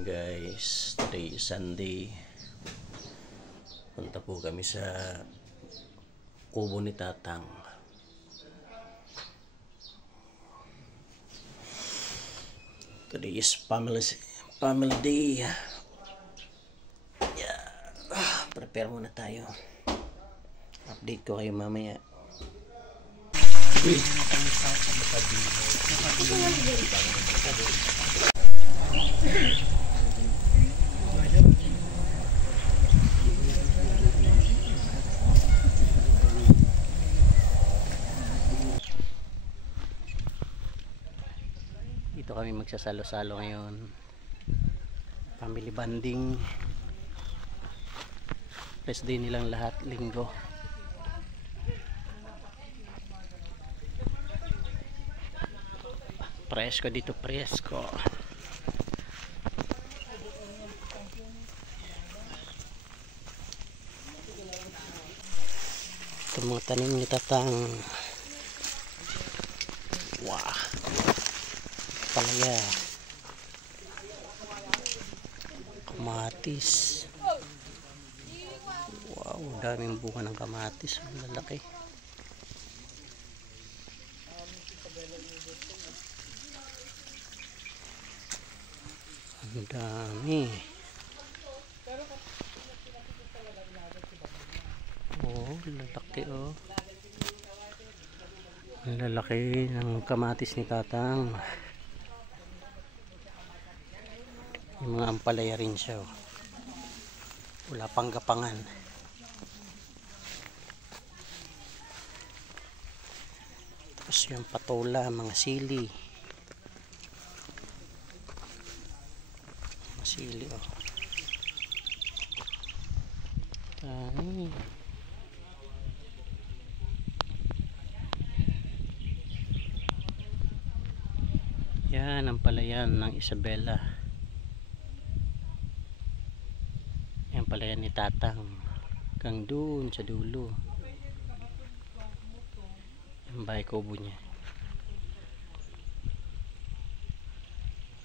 morning guys. Today is Sunday. Punta po kami sa kubo ni Tatang. Today is family day. Yeah. Prepare muna tayo. Update ko kayo mamaya. Dito kami magsasalo-salo ngayon. Family bonding. Rest day nilang lahat, linggo. Presko dito, presko. Ito mga tanim ni Tatang. Wah, palaya, kamatis. Wow, daming bunga ng kamatis. Ang lalaki. Ang dami. Oh, lalaki oh. Ang lalaki ng kamatis ni Tatang. Yung mga ampalaya rin siya oh. Wala pang gapangan. Tapos yung patola, mga sili. Sili oh. Dami. Yan ang palayan ng Isabela. Yan palayan ni Tatang. Hanggang doon sa dulo. Yan bahay kubo niya.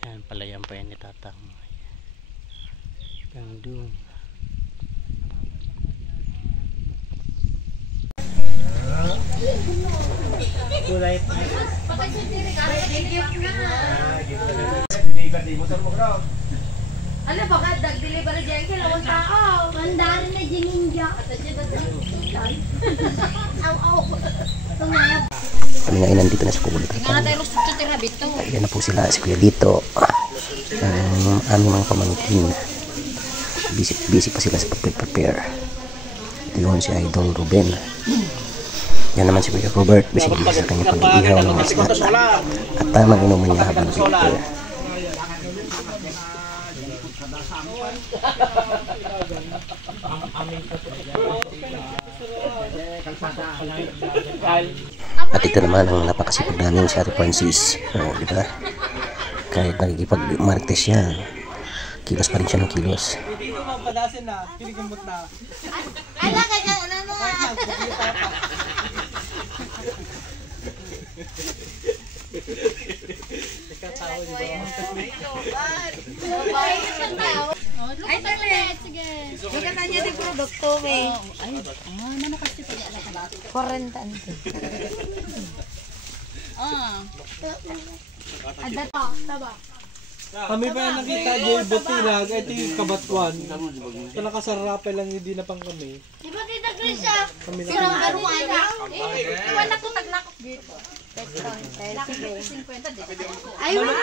Yan palayan pa yan ni Tatang. Hanggang doon. Kulay pa. Ano ba ka? Dag-deliver dyan ka lang tao. Mandarin na jininja. Kami nandito na sa kubo ni Tatang. Ayan na po sila, si Kuya Dito. Ang aming mga pamangkin. Busy pa sila sa pag-prepare. Yun si Idol Ruben. Yan naman si Kuya Robert. Busy sa kanya pag-iihaw ng isda. At tamang inuman niya habang prepare. At ito naman ang napakasipag namin si Ate Francis. Diba? Kahit nagkikipag-martes siya, kilos pa rin siya ng kilos. Hindi ko mapadasin na, kinigambot na. Ala ka dyan, ano mo nga? Ikatawa di ba? Ay, talit. Sige. Magkata niya di produkto, eh. Ay, ano kasi pala? 40 ante. Ada to, taba. Kami pa yung nakita, Jay Botilag, ito yung kabatuan. Ito nakasarapay lang yung dinapang kami. Di ba kita Grisha? Kami na Pero ano mo ay na? Iwan na ko taglakop dito. Ay, wala.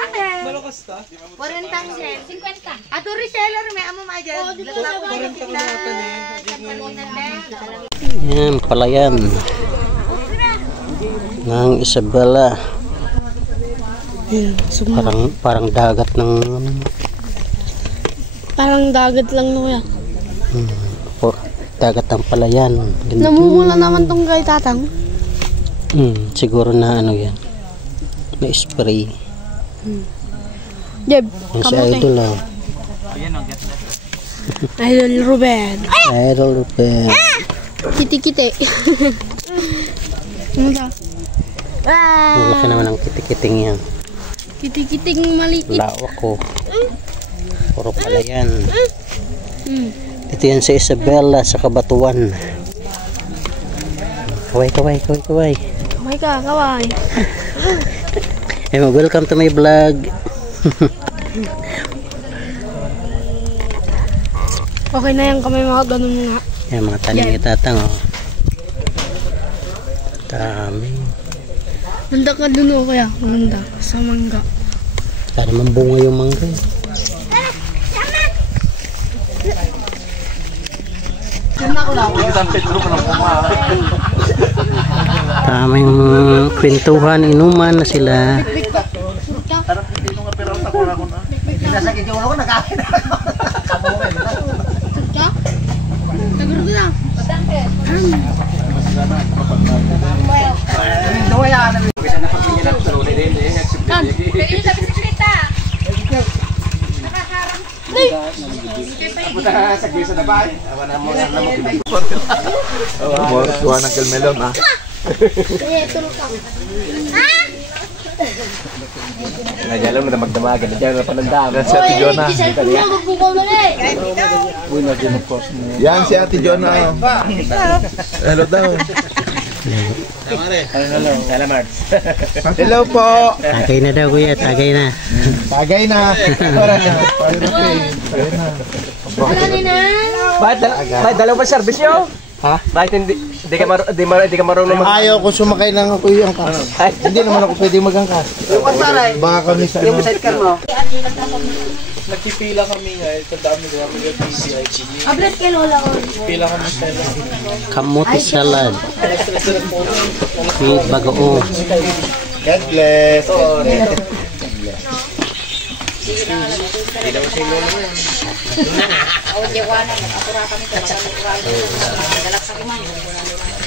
malakas ta. 40 sel. 50. Ato reseller may amo ma dyan. Parang takalatan eh. Yan, palayan ng Isabela. Parang dagat ng parang dagat lang no ya. Dagat ng palayan. Namumula naman tong kay Tatang. Siguro na ano yan, na spray. Jeb, Yan si Idol lang. Idol Ruben. Idol Ruben. Kiti-kiti. Ano ta? Ang laki naman ng kiti-kiting yan. Kiti-kiting maliit. Lawak ko. Puro palayan. Ito yan sa Isabela sa Kabatuan. Kaway. Kaway ka, kaway. Hey, welcome to my vlog. Okay na yan kamay mga ganun nga. Yan mga tanim ni Tatang, oh. Dami. Manda ka dun o kaya. Manda. Sa mangga. Para mambunga yung mangga. Tamang kwentuhan, inuman na sila. Tuwa ng kalmelon, ha? Nagyalo mo na magdamagan. Nagyalo na panandam. Si Ate Jonah. Yan si Ate Jonah. Hello daw. Hello po. Tagay na daw kuya, tagay na. Tagay na. Para na. Bakit dalawang serbisyo? Ha? Bakit hindi ka marunong mag... Ayaw ko sumakay ng ako yung angkas. Hindi naman ako pwede mag-angkas. Baka kami sa ano. Nagpipila kami nga. Ito dami na kami yung PCIG. Ablat kay Lola ko. Pila kami sa Kamuti salad. With bagoong. God bless.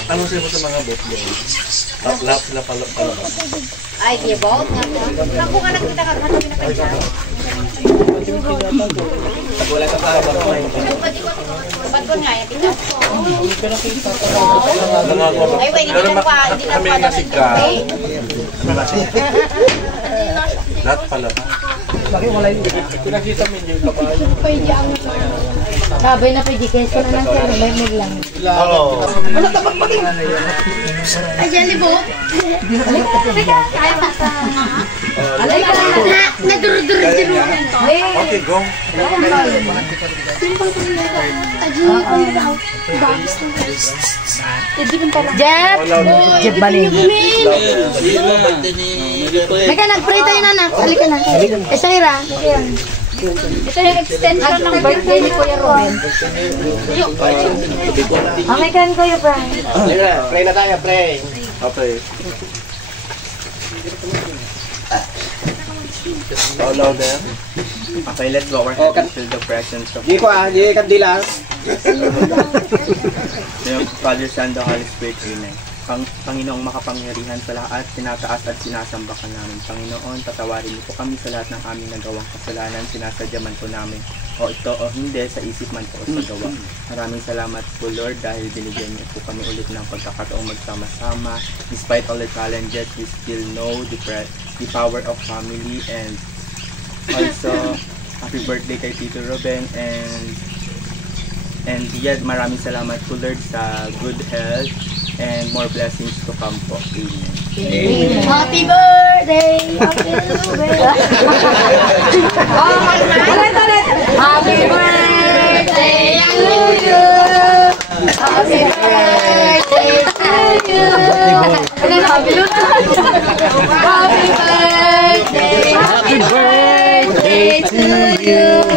Ano sila sa mga bet yan? Lap sila pala. Ay, di ba? Naku ka nakita ka naman pinapaysa. Wala ka pa. Ba't ko nga yung pitas ko? Ay, wait, hindi na pa. Kami nasigka. Lahat pala. Pinakita mo yung kabayo. Sabay na pwede kayo ko na lang sir. May mood lang. Oo. Ay, jelly bo. Kaya pa sa... Alay ka lang na. Nagduro-duro-duro. Okay, go. Jeff Baling. May ka nag-pray tayo na na. Halika na. Isaira. Ito yung extension ng birthday ni Kuya Ruben. May kan Kuya Brian. Pray na tayo, pray. Okay. How loud there? Okay, let's go. We're heading to the presence of Di ko di kandila. the Father, Son, the Holy Spirit. Amen. Panginoong makapangyarihan sa lahat, tinataas at sinasamba ka namin. Panginoon, tatawarin niyo po kami sa lahat ng aming nagawang kasalanan, sinasadya man po namin, o ito o hindi, sa isip man po o sa gawa. Maraming salamat po Lord dahil binigyan niyo po kami ulit ng pagkakataong magsama-sama. Despite all the challenges, we still know the power of family, and also happy birthday kay Tito Ruben, and yet maraming salamat po Lord sa good health and more blessings to come po. Amen. Happy birthday! Happy birthday! Happy birthday to you! Happy birthday to you! Happy birthday to you!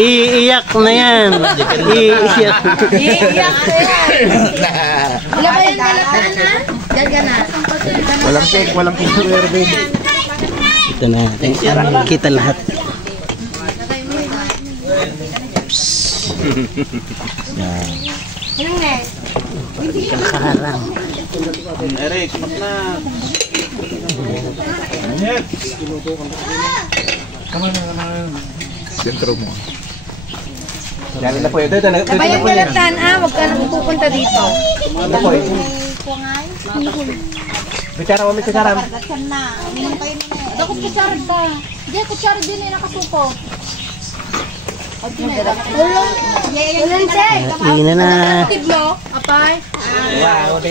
Iiyak na yan. Iiyak. Iiyak ka yan! Wala ba yung kalatan na? Diyan ka na. Walang cake, walang picture, Ruben. Ito na. Kita lahat. Yan. Anong next? Nakaharang. Eric, mat na. Sentro mo. Dali na po ito. Sabay yung kalatan huwag ka nang pupunta dito. Kutsara mo, may kutsara. Pardasan na. Uminom kayo na eh. Ako kutsara ta. Hindi, kutsara din eh, nakasupo. Walang check. Tingin na. Tib mo, apay. Wow,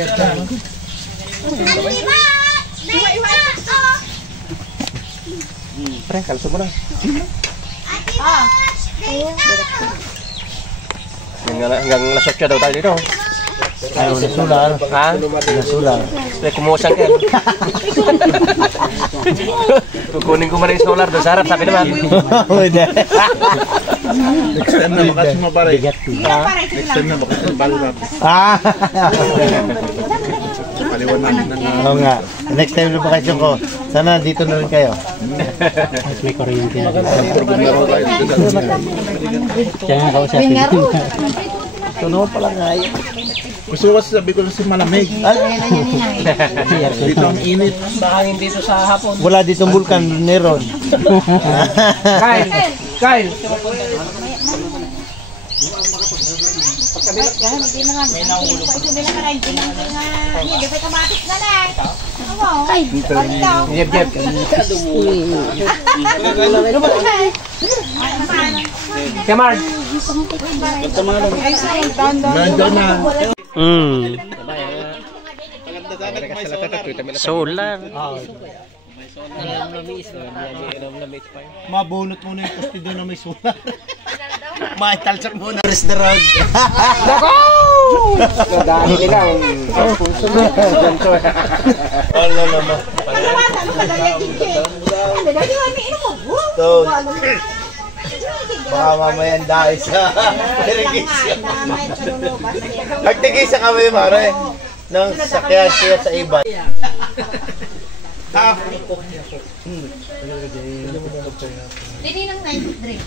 pre, kalso mo na. Hanggang lasok siya daw tayo dito. Ayaw na sular. Ha? Na sular. May kumusan ka. Kukunin ko man yung solar doon sa harap, sabi naman. Pwede. Next time na makas mo pare. Next time na makas mo pare. Oo nga. Next time na bakasyon ko, sana dito na rin kayo. May kuryente na. Ito naman pala nga eh. Gusto ko sabi ko si malamig. Dito ang init. Mahangin dito sa hapon. Wala dito vulkan, meron. Kyle! Kyle! Hindi na nga. May nahulog. Ito nila ka rin. Hindi pa kamatis na na. Ay, Jeb, Jeb. Kamar! Nandiyan na. Solar. Mabunot muna yung poste doon na may solar. Maitalsak muna. Rest the road. Dami nila. Ano naman. So, baka mamaya dahil sa irrigation. Nagtigisa kami mare ng sakyan siya sa iba. Dini ng 93.